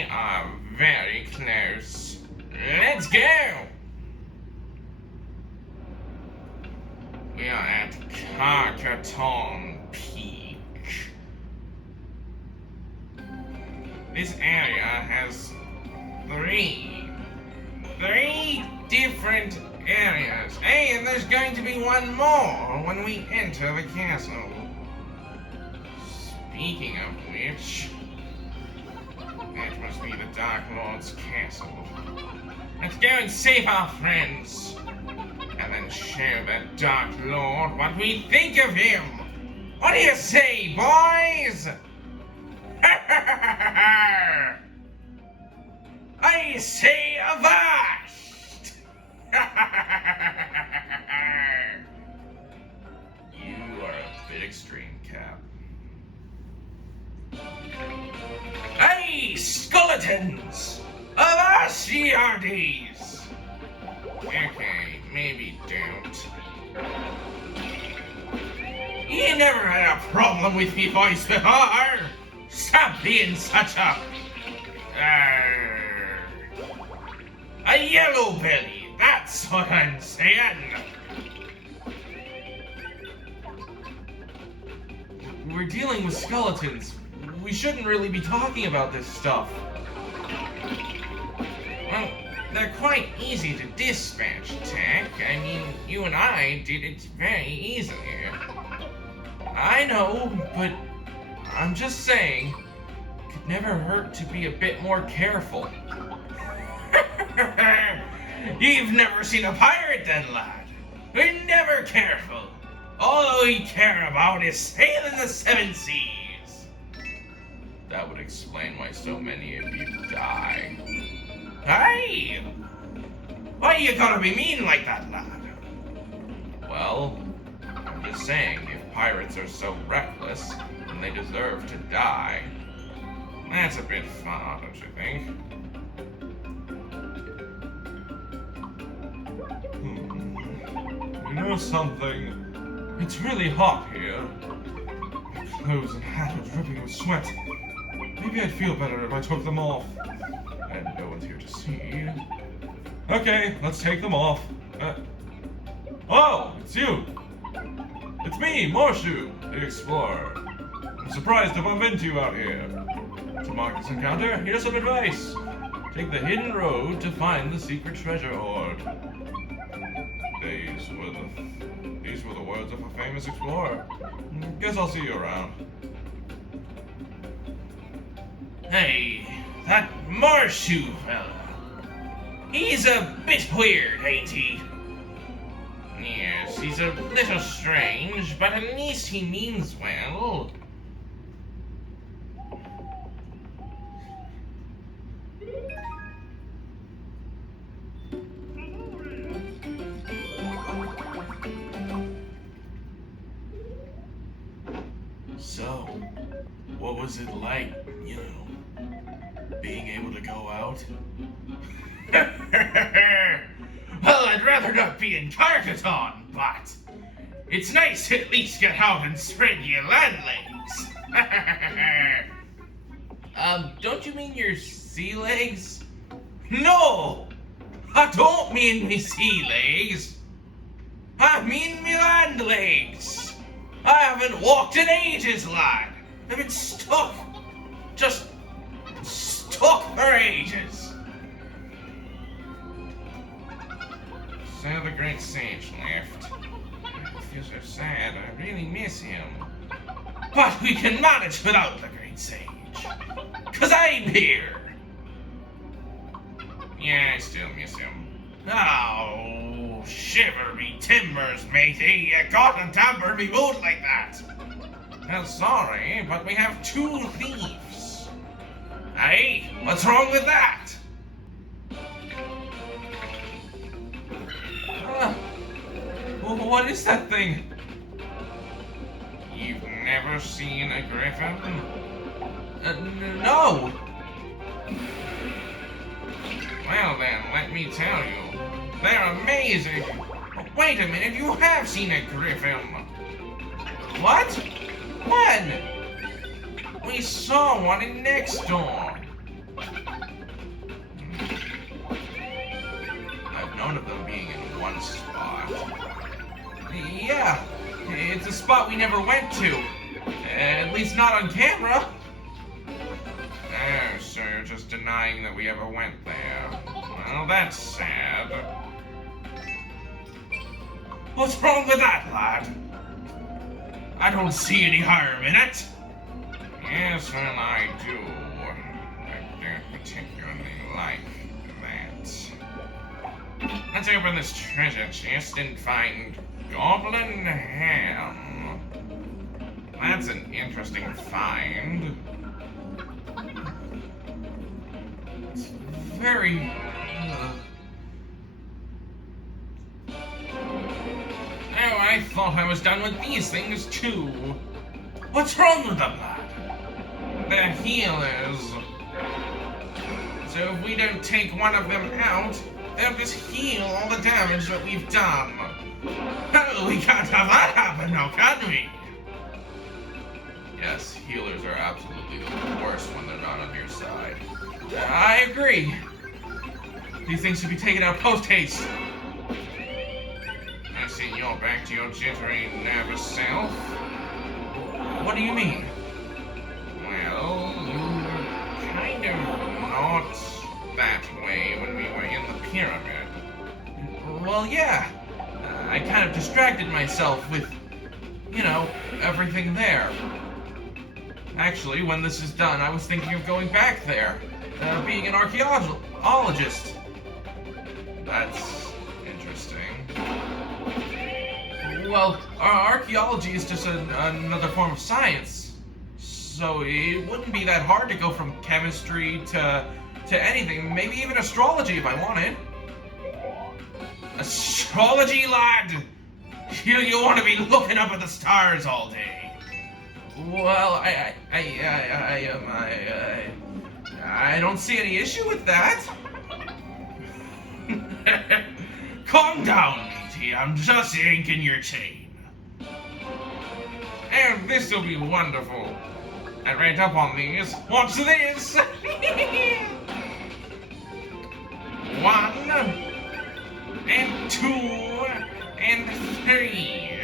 We are very close. Let's go! We are at Carcaton Peak. This area has three different areas. Hey, and there's going to be one more when we enter the castle. Speaking of which, that must be the Dark Lord's castle. Let's go and save our friends, and then show the Dark Lord what we think of him. What do you say, boys? I say avast! You are a bit extreme, Cap. Hey, skeletons! Avast, ye hearties! Okay, maybe don't. You never had a problem with me voice before! Stop being such a yellow belly, that's what I'm saying! We're dealing with skeletons. We shouldn't really be talking about this stuff. Well, they're quite easy to dispatch, Tech. I mean, you and I did it very easily. I know, but I'm just saying, it could never hurt to be a bit more careful. You've never seen a pirate then, lad. We're never careful. All we care about is sailing the seven seas. That would explain why so many of you die. Hey! Why you gotta be mean like that, lad? Well, I'm just saying, if pirates are so reckless, then they deserve to die. That's a bit far, don't you think? You know something? It's really hot here. My clothes and hat are dripping with sweat. Maybe I'd feel better if I took them off. And no one's here to see. Okay, let's take them off. Oh, it's you! It's me, Morshu, the explorer. I'm surprised to bump into you out here. To mark this encounter, here's some advice. Take the hidden road to find the secret treasure hoard. These were the words of a famous explorer. Guess I'll see you around. Hey, that Morshu fella. He's a bit weird, ain't he? Yes, he's a little strange, but at least he means well. So, what was it like, being able to go out? Well, I'd rather not be in Carcaton, but it's nice to at least get out and spread your land legs. Don't you mean your sea legs? No! I don't mean me sea legs. I mean me land legs. I haven't walked in ages, lad. I've been stuck. Just stuck for ages. So the great sage left. I feel so sad. I really miss him. But we can manage without the great sage. 'Cause I'm here. Yeah, I still miss him. Oh, shiver me timbers, matey. You gotta tamper me mood like that. Well, sorry, but we have 2 thieves. Hey, what's wrong with that? What is that thing? You've never seen a griffin? No. Well then, let me tell you. They're amazing. Wait a minute, you have seen a griffin. What? When? We saw one in next door. this spot. Yeah, it's a spot we never went to. At least not on camera. Oh, so you're just denying that we ever went there. Well, that's sad. What's wrong with that, lad? I don't see any harm in it. Yes, well, I do. I don't particularly like that. Let's open this treasure chest and find goblin ham. That's an interesting find. It's very... Oh, I thought I was done with these things too. What's wrong with them, lad? They're healers. So if we don't take one of them out, they'll just heal all the damage that we've done. Oh, we can't have that happen now, can we? Yes, healers are absolutely the worst when they're not on your side. I agree. These things should be taken out post-haste. I see you're back to your jittery, nervous self. What do you mean? Well, you were kind of not that way when we were in the pyramid. Well, yeah. I kind of distracted myself with, you know, everything there. Actually, when this is done, I was thinking of going back there, being an archaeologist. That's interesting. Well, archaeology is just another form of science, so it wouldn't be that hard to go from chemistry to anything, maybe even astrology if I wanted. Astrology, lad? You want to be looking up at the stars all day? Well, I don't see any issue with that. Calm down, matey. I'm just yanking your chain. And this'll be wonderful. I right up on these. Watch this. 1 and 2 and 3.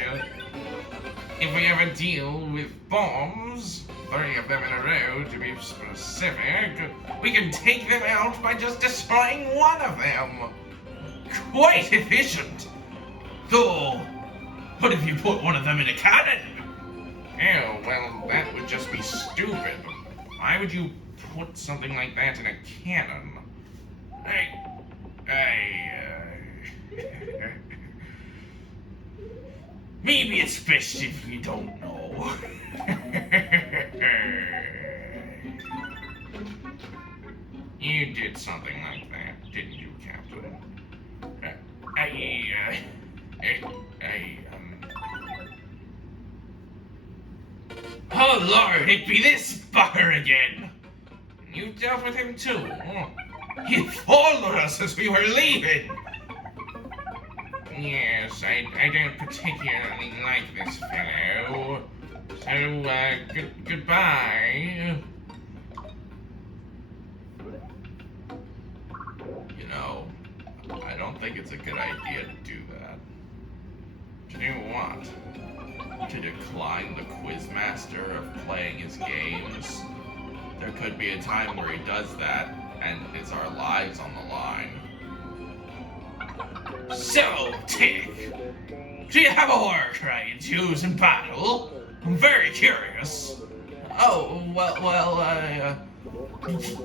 If we ever deal with bombs, 3 of them in a row to be specific, we can take them out by just destroying one of them. Quite efficient. Though, what if you put one of them in a cannon? Oh, well, that would just be stupid. Why would you put something like that in a cannon? Maybe it's best if you don't know. You did something like that, didn't you, Captain? Oh Lord, it be this bugger again! You dealt with him too? He followed us as we were leaving! Yes, I don't particularly like this fellow. So, goodbye. You know, I don't think it's a good idea to do that. To do what? To decline the quizmaster of playing his games? There could be a time where he does that, and it's our lives on the line. So, Tick, do you have a war cry to use in battle? I'm very curious. Oh,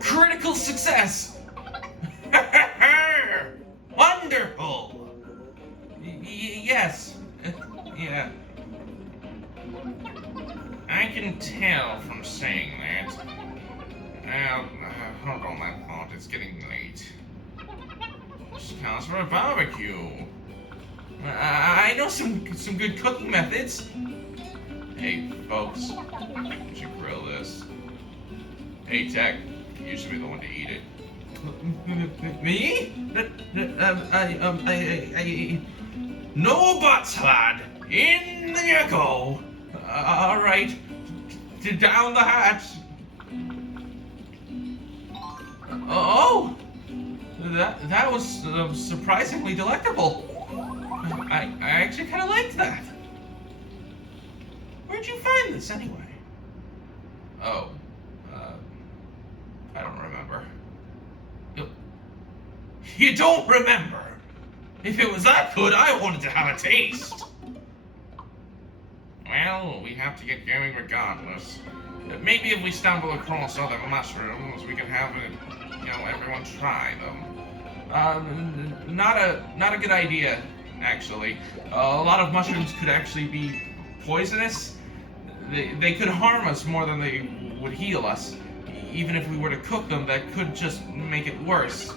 critical success! Wonderful! Yes. Yeah. I can tell from saying that. Well, hold on that thought, it's getting late. This calls for a barbecue. I know some good cooking methods. Hey, folks, we should grill this. Hey, Tech, you should be the one to eat it. Me? No buts, lad. In you go. All right, down the hatch. Oh, that was surprisingly delectable. I actually kind of liked that. Where'd you find this anyway? Oh, I don't remember. You don't remember? If it was that good, I wanted to have a taste. Well, we have to get going regardless. Maybe if we stumble across other mushrooms, we can have everyone try them. Not a good idea, actually. A lot of mushrooms could actually be poisonous. They could harm us more than they would heal us. Even if we were to cook them, that could just make it worse.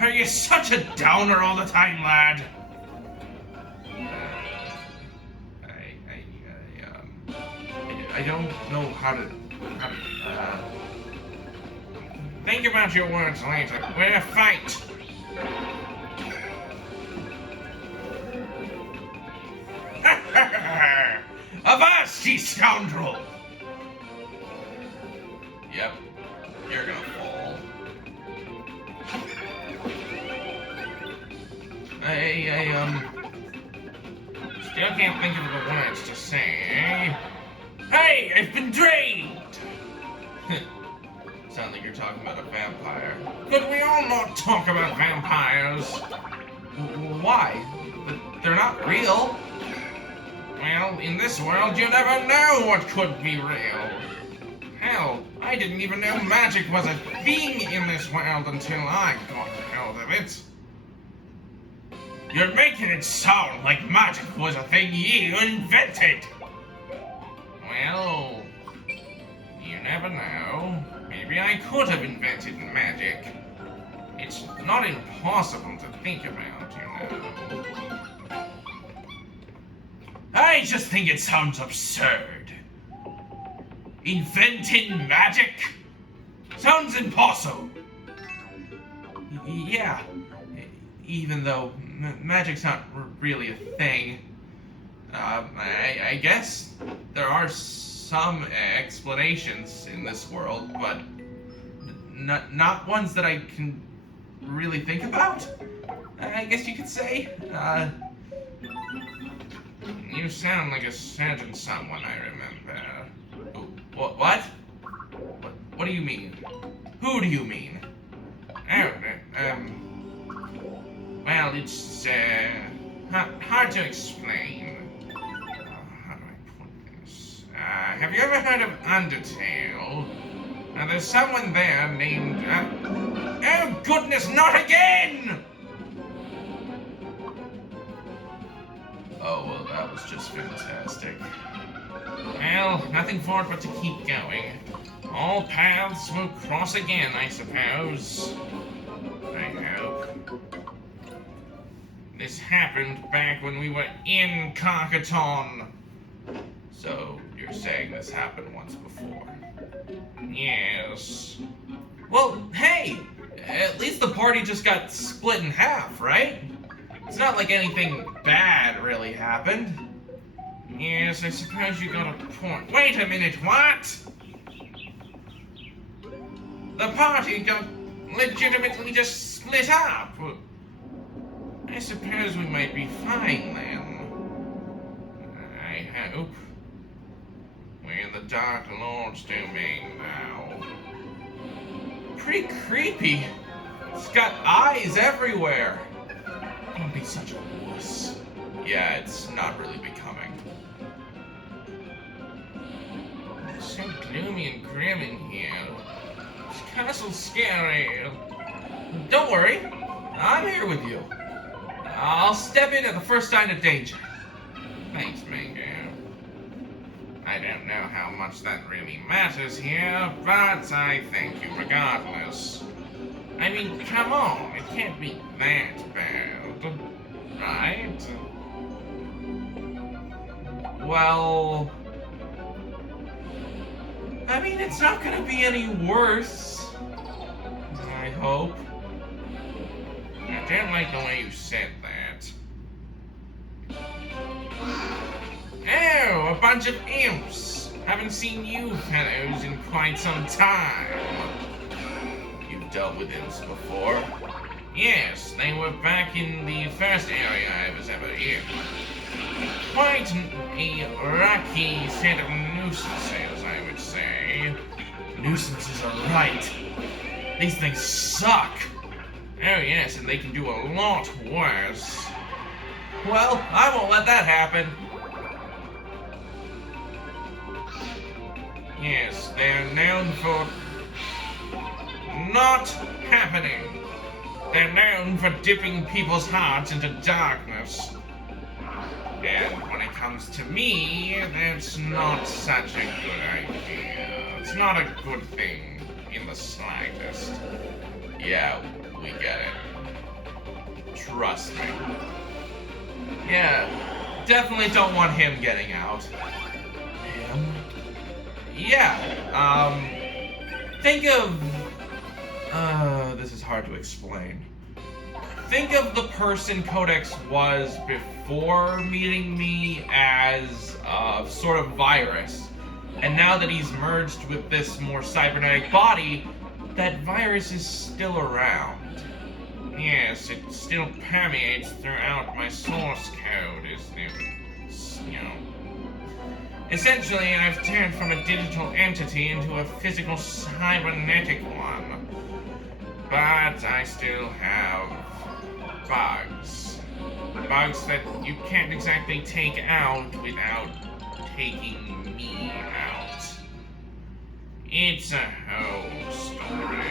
Are you such a downer all the time, lad? I don't know how to think about your words later. We're a fight. Avast, ye scoundrel! Yep, you're gonna fall. I still can't think of the words to say. Hey, I've been drained! Sounds like you're talking about a vampire. Could we all not talk about vampires? Why? They're not real. Well, in this world, you never know what could be real. Hell, I didn't even know magic was a thing in this world until I got hold of it. You're making it sound like magic was a thing you invented. Well, you never know. Maybe I could have invented magic. It's not impossible to think about, you know. I just think it sounds absurd. Inventing magic? Sounds impossible. Yeah, even though magic's not really a thing. I guess there are some explanations in this world, but not ones that I can really think about, I guess you could say. You sound like a certain someone I remember. What? What do you mean? Who do you mean? Oh, well, it's, hard to explain. How do I put this? Have you ever heard of Undertale? There's someone there named, oh goodness, not again! Oh, well, that was just fantastic. Well, nothing for it but to keep going. All paths will cross again, I suppose. I hope. This happened back when we were in Carcaton. So, you're saying this happened once before? Yes. Well, hey! At least the party just got split in half, right? It's not like anything bad really happened. Yes, I suppose you got a point. Wait a minute, what? The party got legitimately just split up. I suppose we might be fine then. I hope. We're in the Dark Lord's domain now. Pretty creepy. It's got eyes everywhere. Don't be such a wuss. Yeah, it's not really becoming. It's so gloomy and grim in here. This castle's scary. Don't worry, I'm here with you. I'll step in at the first sign of danger. Thanks, Mango. I don't know how much that really matters here, but I thank you regardless. I mean, come on, it can't be that bad, right? Well, I mean, it's not gonna be any worse, I hope. I don't like the way you said that. Oh, a bunch of imps! Haven't seen you fellows in quite some time. You've dealt with imps before. Yes, they were back in the first area I was ever in. Quite a rocky set of nuisances, I would say. Nuisances are right. These things suck. Oh yes, and they can do a lot worse. Well, I won't let that happen. Yes, they're known for not happening. They're known for dipping people's hearts into darkness. And when it comes to me, that's not such a good idea. It's not a good thing in the slightest. Yeah, we get it. Trust me. Yeah, definitely don't want him getting out. Him? Yeah, think of... this is hard to explain. Think of the person Codex was before meeting me as a sort of virus. And now that he's merged with this more cybernetic body, that virus is still around. Yes, it still permeates throughout my source code, Essentially, I've turned from a digital entity into a physical cybernetic one. But I still have bugs. Bugs that you can't exactly take out without taking me out. It's a whole story.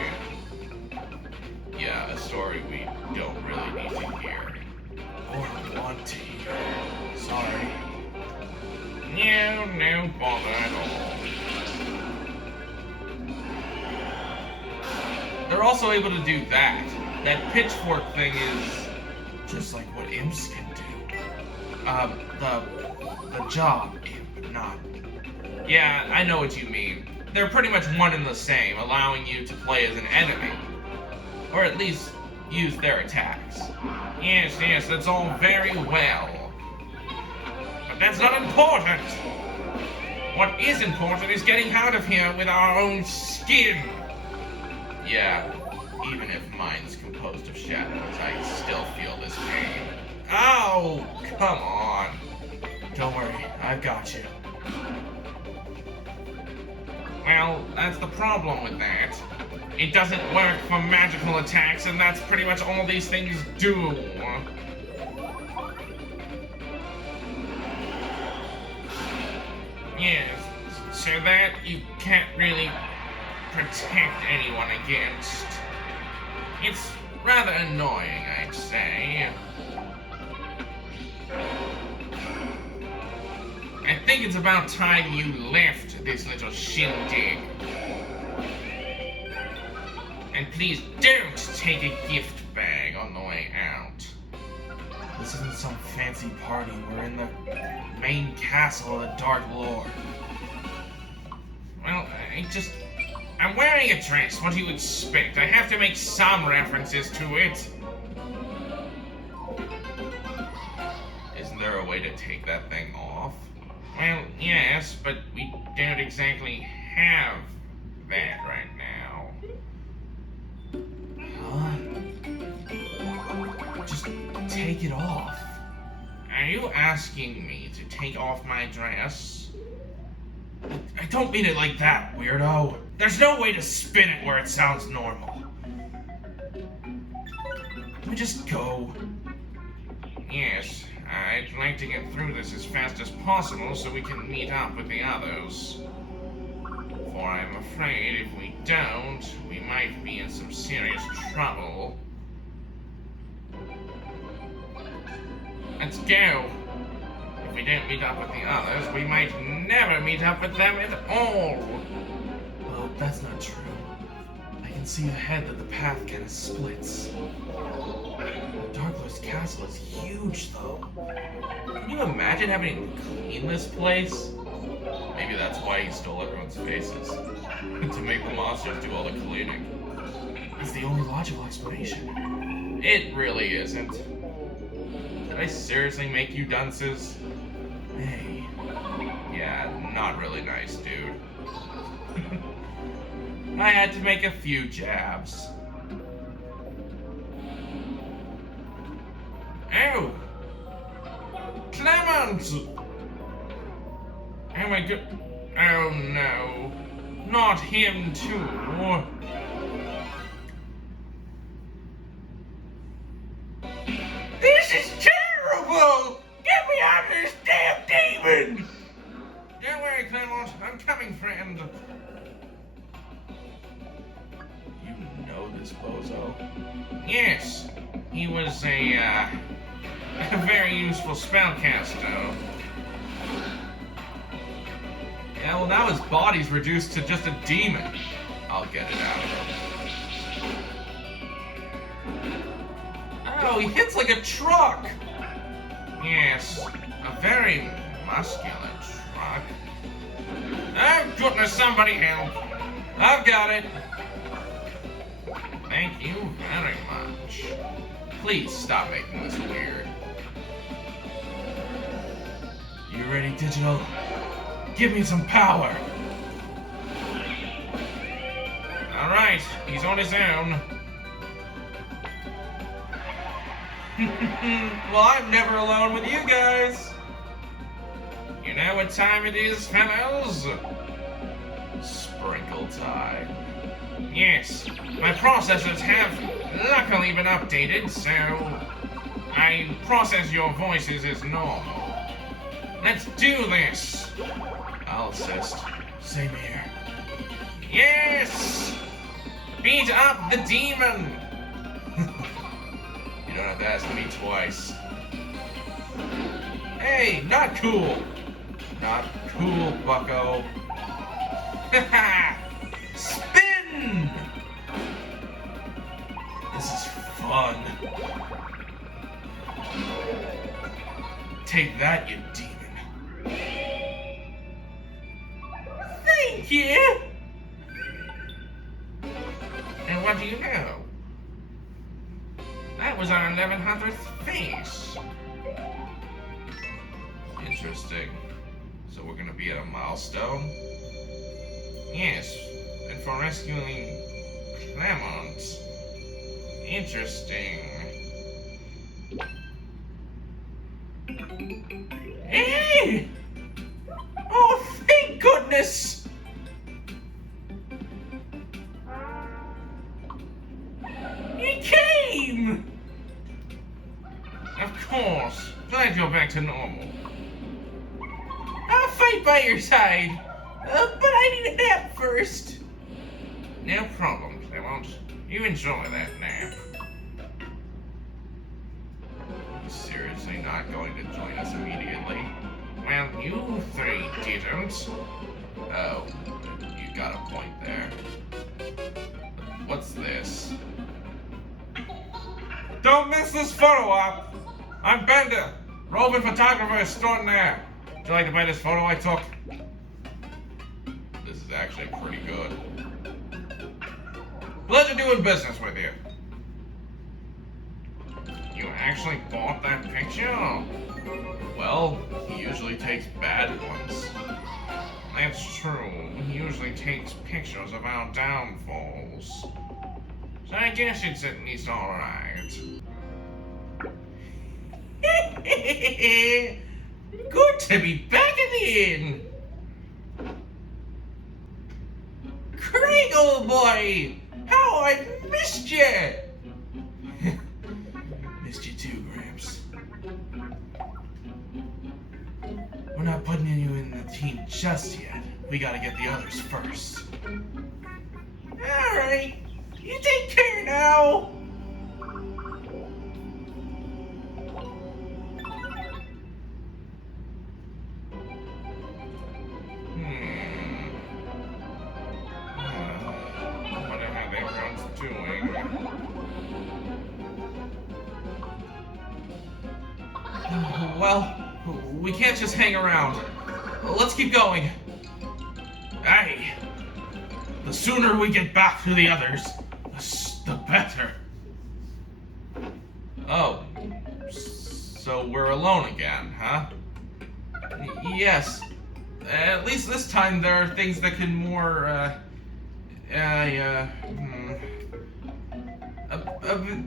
Yeah, a story we don't really need to hear. Or want to hear. Sorry. No bother at all. They're also able to do that. That pitchfork thing is just like what imps can do. The job imp, not... Yeah, I know what you mean. They're pretty much one and the same, allowing you to play as an enemy. Or at least use their attacks. Yes, that's all very well. But that's not important. What is important is getting out of here with our own skin. Yeah, even if mine's composed of shadows, I still feel this pain. Oh, come on. Don't worry, I've got you. Well, that's the problem with that. It doesn't work for magical attacks, and that's pretty much all these things do. Yes, so that you can't really protect anyone against. It's rather annoying, I'd say. I think it's about time you left this little shindig. And please don't take a gift bag on the way out. This isn't some fancy party. We're in the main castle of the Dark Lord. Well, I'm wearing a dress. What do you expect? I have to make some references to it. Isn't there a way to take that thing off? Well, yes, but we don't exactly have that right now. Huh? Just take it off. Are you asking me to take off my dress? I don't mean it like that, weirdo. There's no way to spin it where it sounds normal. Let me just go. Yes, I'd like to get through this as fast as possible so we can meet up with the others. For I'm afraid if we don't, we might be in some serious trouble. Let's go. If we don't meet up with the others, we might never meet up with them at all. Well, that's not true. I can see ahead that the path kind of splits. The Dark Lord's castle is huge, though. Can you imagine having to clean this place? Maybe that's why he stole everyone's faces. To make the monsters do all the cleaning. It's the only logical explanation. It really isn't. Did I seriously make you dunces? Hey. Yeah, not really nice, dude. I had to make a few jabs. Oh! Clement! Oh my god. Oh no. Not him too. This is terrible! Get me out of this damn demon! Don't worry, Clement. I'm coming, friend. You know this bozo? Yes. He was a very useful spellcaster. Yeah, well now his body's reduced to just a demon. I'll get it out of him. Oh, he hits like a truck! Yes, a very muscular truck. Oh goodness, somebody help! I've got it! Thank you very much. Please stop making this weird. You ready, Digital? Give me some power! Alright, he's on his own. Well, I'm never alone with you guys. You know what time it is, fellows? Sprinkle time. Yes, my processors have luckily been updated, so I process your voices as normal. Let's do this. I'll assist. Same here. Yes! Beat up the demon! You don't have to ask me twice. Hey, not cool! Not cool, bucko. Haha! Spin! This is fun. Take that, you demon. Thank you! And what do you know? That was our 1100th face. Interesting. So we're gonna be at a milestone? Yes, and for rescuing Clement. Interesting. Hey! Oh, thank goodness! He came! Of course. Glad you're back to normal. I'll fight by your side. But I need a nap first. No problem, Clement. You enjoy that nap. You're seriously not going to join us immediately? Well, you three didn't. Oh, you got a point there. What's this? Don't miss this photo op! I'm Bender, roving photographer extraordinaire. Would you like to buy this photo I took? This is actually pretty good. Pleasure doing business with you. You actually bought that picture? Well, he usually takes bad ones. That's true. He usually takes pictures of our downfalls. So I guess it's at least alright. Good to be back in the inn! Craig, old boy! How I missed you! Missed you too, Gramps. We're not putting you in the team just yet. We gotta get the others first. Alright, you take care now! Well, we can't just hang around. Let's keep going. Hey, the sooner we get back to the others, the better. Oh, so we're alone again, huh? Yes. At least this time there are things that can more, a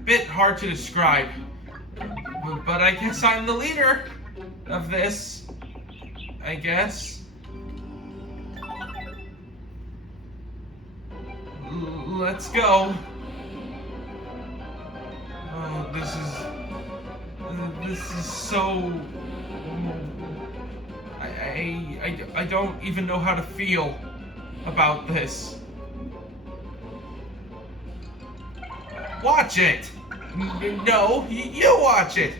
bit hard to describe. But I guess I'm the leader of this. I guess. Let's go. Oh, this is so. I don't even know how to feel about this. Watch it. No, you watch it.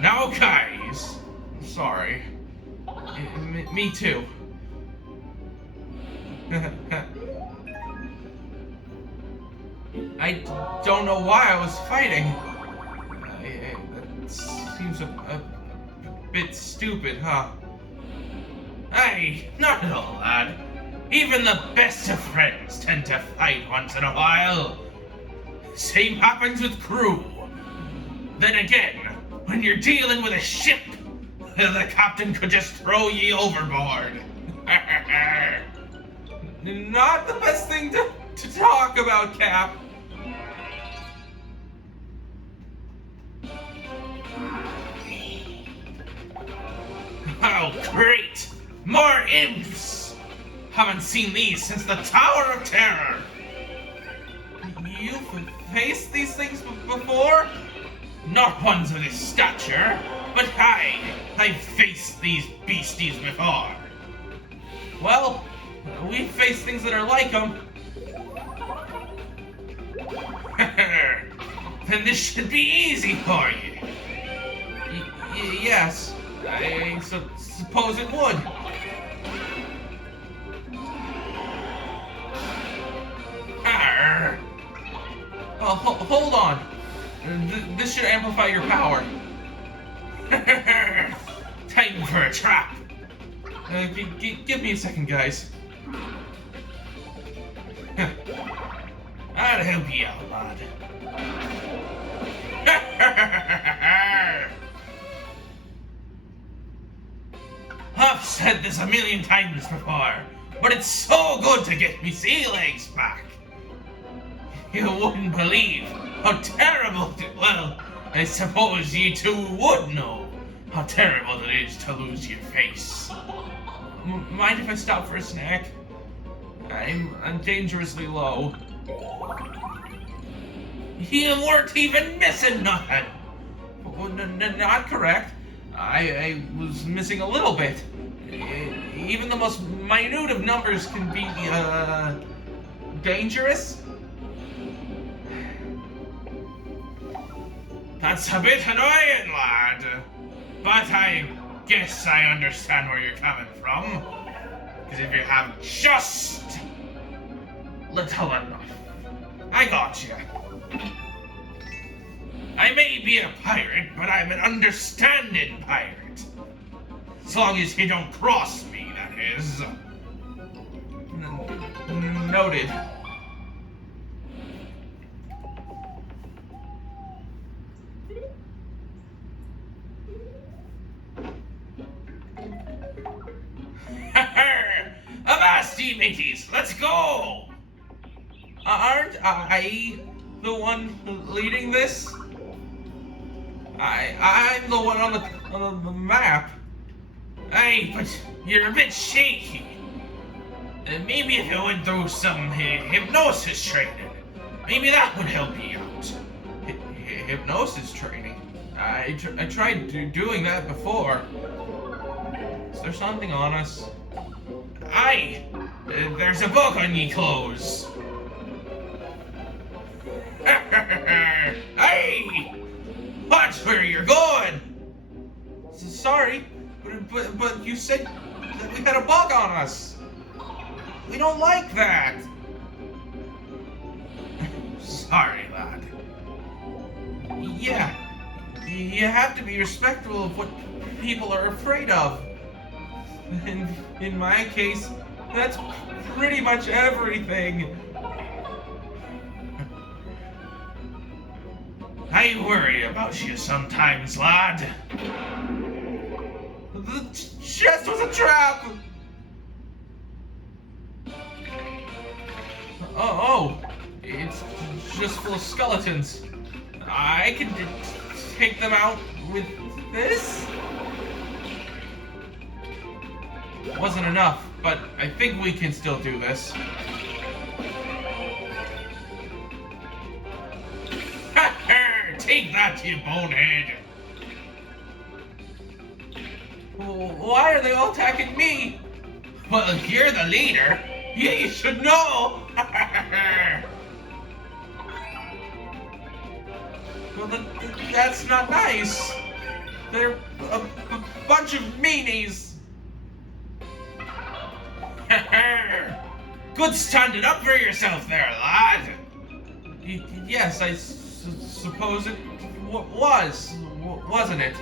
Now, guys. Sorry. Me too. I don't know why I was fighting. That seems a bit stupid, huh? Hey, not at all, lad. Even the best of friends tend to fight once in a while. Same happens with crew. Then again, when you're dealing with a ship, the captain could just throw ye overboard. Not the best thing to talk about, Cap. Oh, great! More imps! Haven't seen these since the Tower of Terror. You've faced these things before? Not ones of this stature, but I've faced these beasties before. Well, we've faced things that are like them. Then this should be easy for you. Yes, I suppose it would. Oh, hold on. This should amplify your power. Time for a trap. Give me a second, guys. I'll help you out, lad. I've said this a million times before, but it's so good to get me sea legs back. You wouldn't believe how terrible well, I suppose you two would know how terrible it is to lose your face. Mind if I stop for a snack? I'm dangerously low. You weren't even missing nothing. Not correct. I was missing a little bit. Even the most minute of numbers can be, dangerous. That's a bit annoying, lad. But I guess I understand where you're coming from. Because if you have just little enough, I got you. I may be a pirate, but I'm an understanding pirate. As long as you don't cross me, that is. Noted. Avasti, mateys, let's go! Aren't I the one leading this? I'm the one on the map. Hey, but you're a bit shaky. Maybe if you went through some hypnosis training, maybe that would help you out. Hypnosis training? I tried doing that before. Is there something on us? Aye! There's a bug on ye clothes. Hey! Watch where you're going! Sorry, but you said that we had a bug on us. We don't like that. Sorry, lad. Yeah, you have to be respectful of what people are afraid of. In my case, that's pretty much everything. I worry about you sometimes, lad. The chest was a trap! Oh, it's just full of skeletons. I can take them out with this? Wasn't enough, but I think we can still do this. Take that, you bonehead! Why are they all attacking me? Well, you're the leader. You should know! Well, that's not nice. They're a bunch of meanies. Good standing up for yourself there, lad. Yes, I suppose it was, wasn't it?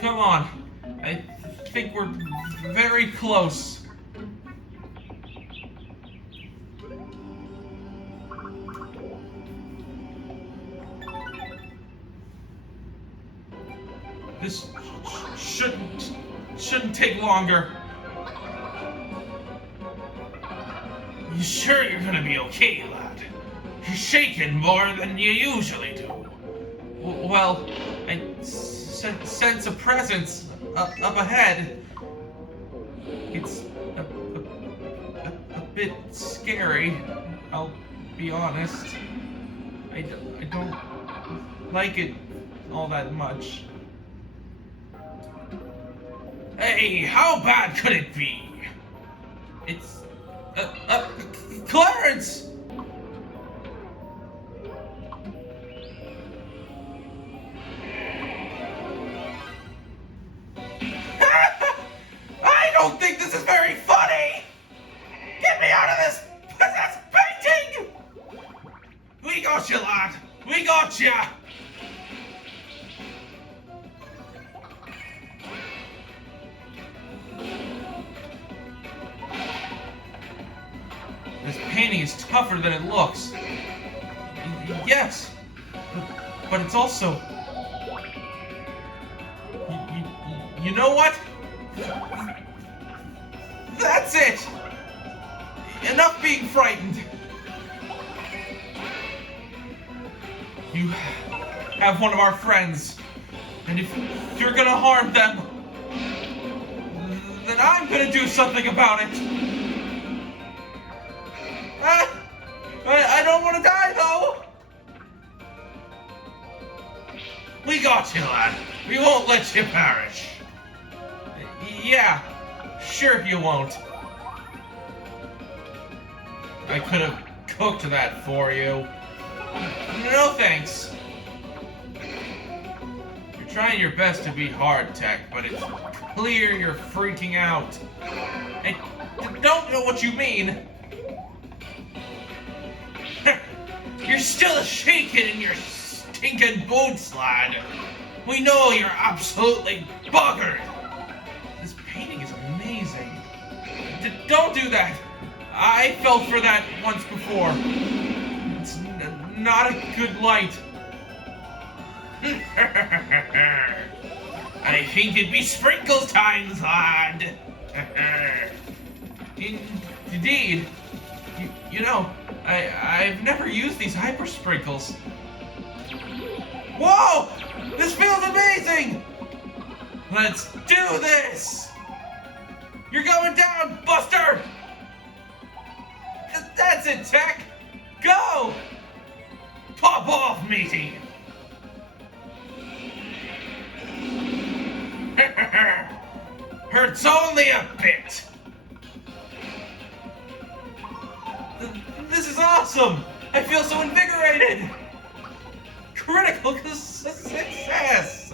Come on. I think we're very close. This shouldn't take longer. You sure you're gonna be okay, lad? You're shaking more than you usually do. Well, I sense a presence up ahead. It's a bit scary, I'll be honest. I don't like it all that much. Hey, how bad could it be? It's Clarence! I don't think this is very funny! Get me out of this possessed painting! We got you, lad! We got you! This painting is tougher than it looks. Yes, but it's also... You know what? That's it! Enough being frightened. You have one of our friends, and if you're gonna harm them, then I'm gonna do something about it. I don't want to die, though! We got you, lad. We won't let you perish. Yeah, sure you won't. I could have cooked that for you. No thanks. You're trying your best to be hard tech, but it's clear you're freaking out. I don't know what you mean. You're still shaking in your stinking boots, lad. We know you're absolutely buggered. This painting is amazing. Don't do that. I fell for that once before. It's not a good light. I think it'd be sprinkles times, lad. Indeed. You know, I've never used these hyper sprinkles. Whoa! This feels amazing! Let's do this! You're going down, Buster! That's it, Tech! Go! Pop off, matey! Hurts only a bit! This is awesome! I feel so invigorated! Critical success!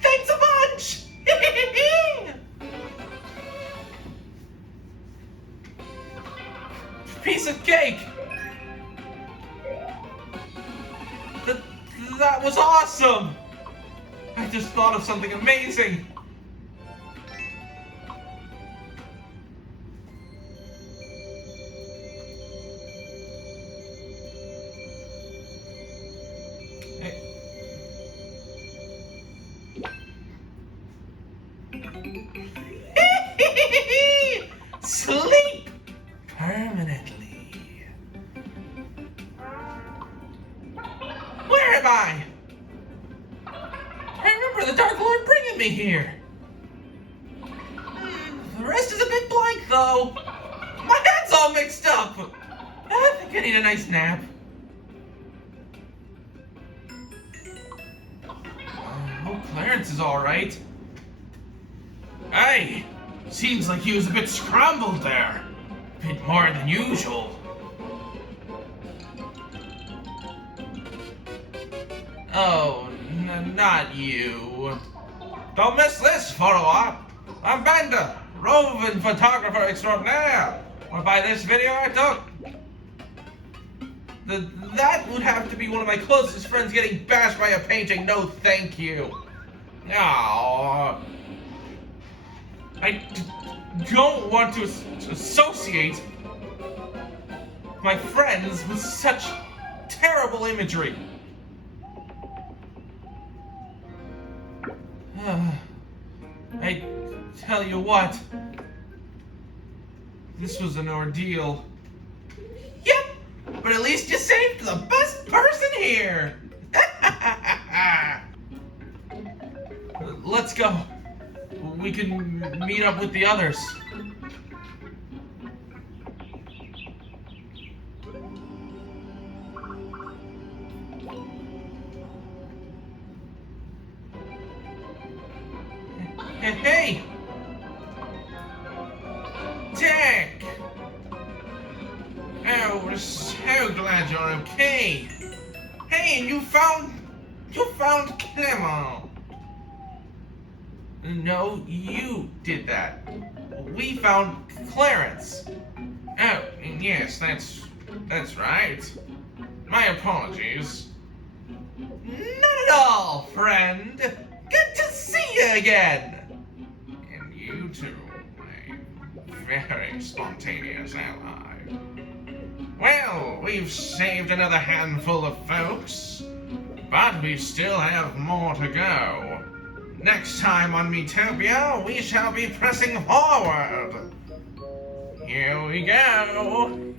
Thanks a bunch! Piece of cake! That was awesome! I just thought of something amazing! Sleep permanently. Where am I? I remember the Dark Lord bringing me here. The rest is a bit blank, though. My head's all mixed up. I think I need a nice nap. Oh, Clarence is all right. Hey, seems like he was a bit scrambled there. A bit more than usual. Oh, not you. Don't miss this photo op. I'm Bender, roving photographer extraordinaire. Wanna buy this video I took? That would have to be one of my closest friends getting bashed by a painting. No, thank you. Aww. I don't want to associate my friends with such terrible imagery. I tell you what, this was an ordeal. Yep, but at least you saved the best person here. Let's go. We can meet up with the others. Hey! Dick! Oh, we're so glad you're okay. Hey, you found Clemo. No, you did that. We found Clarence. Oh, yes, that's right. My apologies. Not at all, friend. Good to see you again. And you too, my very spontaneous ally. Well, we've saved another handful of folks, but we still have more to go. Next time on Miitopia, we shall be pressing forward. Here we go.